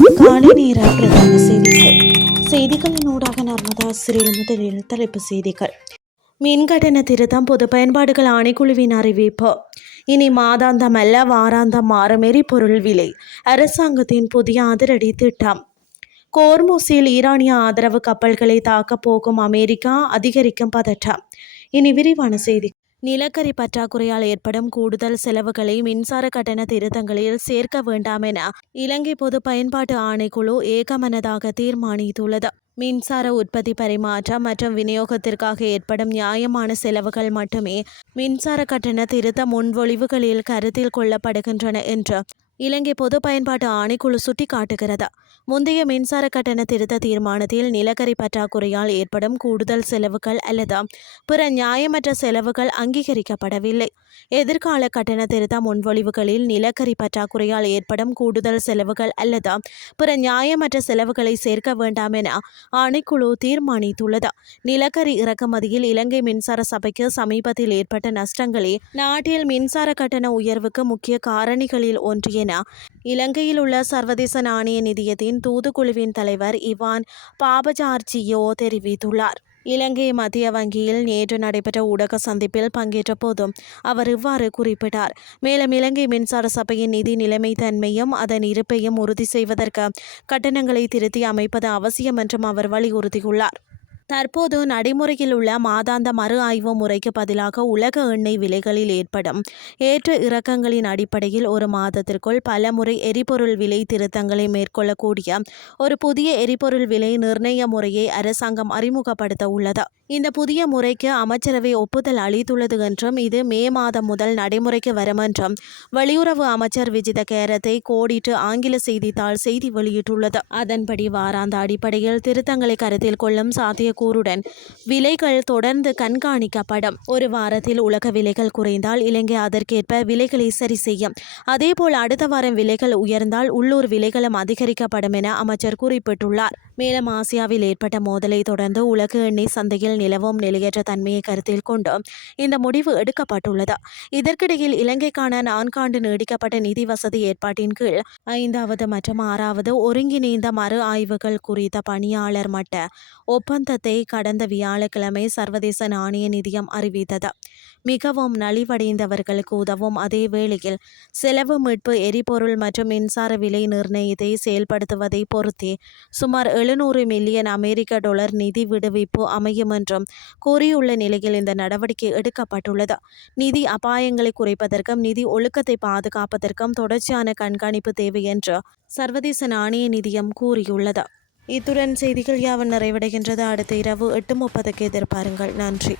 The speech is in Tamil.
காலை நேர பிரதான செய்திகளின் ஊடாக நர்மதா சிறில் முதலில் தலைப்பு செய்திகள். மின்கட்டண திருத்தம் பொது பயன்பாடுகள் ஆணைக்குழுவின் அறிவிப்பு. இனி மாதாந்தம் அல்ல வாராந்தம் மாறும் எரிபொருள் விலை. அரசாங்கத்தின் புதிய அதிரடி திட்டம். கோர்மூஸில் ஈரானிய ஆதரவு கப்பல்களை தாக்கப் போகும் அமெரிக்கா, அதிகரிக்கும் பதற்றம். இனி விரிவான செய்தி. நிலக்கரி பற்றாக்குறையால் ஏற்படும் கூடுதல் செலவுகளை மின்சார கட்டண திருத்தங்களில் சேர்க்க வேண்டாம் என இலங்கை பொது பயன்பாட்டு ஆணைக்குழு ஏகமனதாக தீர்மானித்துள்ளது. மின்சார உற்பத்தி, பரிமாற்றம் மற்றும் விநியோகத்திற்காக ஏற்படும் நியாயமான செலவுகள் மட்டுமே மின்சார கட்டண திருத்த முன்மொழிவுகளில் கருத்தில் கொள்ளப்படுகின்றன என்று இலங்கை பொது பயன்பாட்டு ஆணைக்குழு சுட்டிக்காட்டுகிறது. முந்தைய மின்சார கட்டண திருத்த தீர்மானத்தில் நிலக்கரி பற்றாக்குறையால் ஏற்படும் கூடுதல் செலவுகள் அல்லது பிற நியாயமற்ற செலவுகள் அங்கீகரிக்கப்படவில்லை. எதிர்கால கட்டண திருத்த முன்மொழிவுகளில் நிலக்கரி பற்றாக்குறையால் ஏற்படும் கூடுதல் செலவுகள் அல்லது பிற நியாயமற்ற செலவுகளை சேர்க்க வேண்டாம் என ஆணைக்குழு தீர்மானித்துள்ளது. நிலக்கரி இறக்குமதியில் இலங்கை மின்சார சபைக்கு சமீபத்தில் ஏற்பட்ட நஷ்டங்களே நாட்டில் மின்சார கட்டண உயர்வுக்கு முக்கிய காரணிகளில் ஒன்று என இலங்கையில் உள்ள சர்வதேச நாணய நிதியத்தின் தூதுக்குழுவின் தலைவர் இவான் பாபஜார்ஜியோ தெரிவித்துள்ளார். இலங்கை மத்திய வங்கியில் நேற்று நடைபெற்ற ஊடக சந்திப்பில் பங்கேற்ற போதும் அவர் இவ்வாறு குறிப்பிட்டார். மேலும் இலங்கை மின்சார சபையின் நிதி நிலைமைத்தன்மையும் அதன் இருப்பையும் உறுதி செய்வதற்கு கட்டணங்களை திருத்தி அமைப்பது அவசியம் என்றும் அவர் வலியுறுத்தியுள்ளார். தற்போது நடைமுறையில் உள்ள மாதாந்த மறு ஆய்வு முறைக்கு பதிலாக உலக எண்ணெய் விலைகளில் ஏற்படும் ஏற்ற இறக்கங்களின் அடிப்படையில் ஒரு மாதத்திற்குள் பல முறை எரிபொருள் விலை திருத்தங்களை மேற்கொள்ளக்கூடிய ஒரு புதிய எரிபொருள் விலை நிர்ணய முறையை அரசாங்கம் அறிமுகப்படுத்த உள்ளது. இந்த புதிய முறைக்கு அமைச்சரவை ஒப்புதல் அளித்துள்ளது என்றும் இது மே மாதம் முதல் நடைமுறைக்கு வரும் என்றும் வெளியுறவு அமைச்சர் விஜித கேரத்தை கோடிட்டு ஆங்கில செய்தித்தாள் செய்தி வெளியிட்டுள்ளது. அதன்படி வாராந்த அடிப்படையில் திருத்தங்களை கருத்தில் கொள்ளும் சாத்தியக்கூறுடன் விலைகள் தொடர்ந்து கண்காணிக்கப்படும். ஒரு வாரத்தில் உலக விலைகள் குறைந்தால் இலங்கை அதற்கேற்ப விலைகளை சரி செய்யும். அதேபோல் அடுத்த வாரம் விலைகள் உயர்ந்தால் உள்ளூர் விலைகளும் அதிகரிக்கப்படும் என அமைச்சர் குறிப்பிட்டுள்ளார். மேலும் ஆசியாவில் ஏற்பட்ட மோதலை தொடர்ந்து உலக எண்ணெய் சந்தையில் நிலவும் நிலையற்ற தன்மையை கருத்தில் கொண்டு இந்த முடிவு எடுக்கப்பட்டுள்ளது. இதற்கிடையில் இலங்கைக்கான 4 ஆண்டு நீடிக்கப்பட்ட நிதி வசதி ஏற்பாட்டின் கீழ் 5வது மற்றும் 6வது ஒருங்கிணைந்த மறு ஆய்வுகள் குறித்த பணியாளர் மட்ட ஒப்பந்தத்தை கடந்த வியாழக்கிழமை சர்வதேச நாணய நிதியம் அறிவித்தது. மிகவும் நலிவடைந்தவர்களுக்கு உதவும் அதே வேளையில் செலவு மீட்பு, எரிபொருள் மற்றும் மின்சார விலை நிர்ணயத்தை செயல்படுத்துவதை பொறுத்தே சுமார் 700 மில்லியன் அமெரிக்க டாலர் நிதி விடுவிப்பு அமையும் என்றும் கூறியுள்ள நிலையில் இந்த நடவடிக்கை எடுக்கப்பட்டுள்ளது. நிதி அபாயங்களை குறைப்பதற்கும் நிதி ஒழுக்கத்தை பாதுகாப்பதற்கும் தொடர்ச்சியான கண்காணிப்பு தேவை என்று சர்வதேச நாணய நிதியம் கூறியுள்ளது. இத்துடன் செய்திகள் யாவும் நிறைவடைகின்றது. அடுத்த இரவு 8:30க்கு எதிர்பாருங்கள். நன்றி.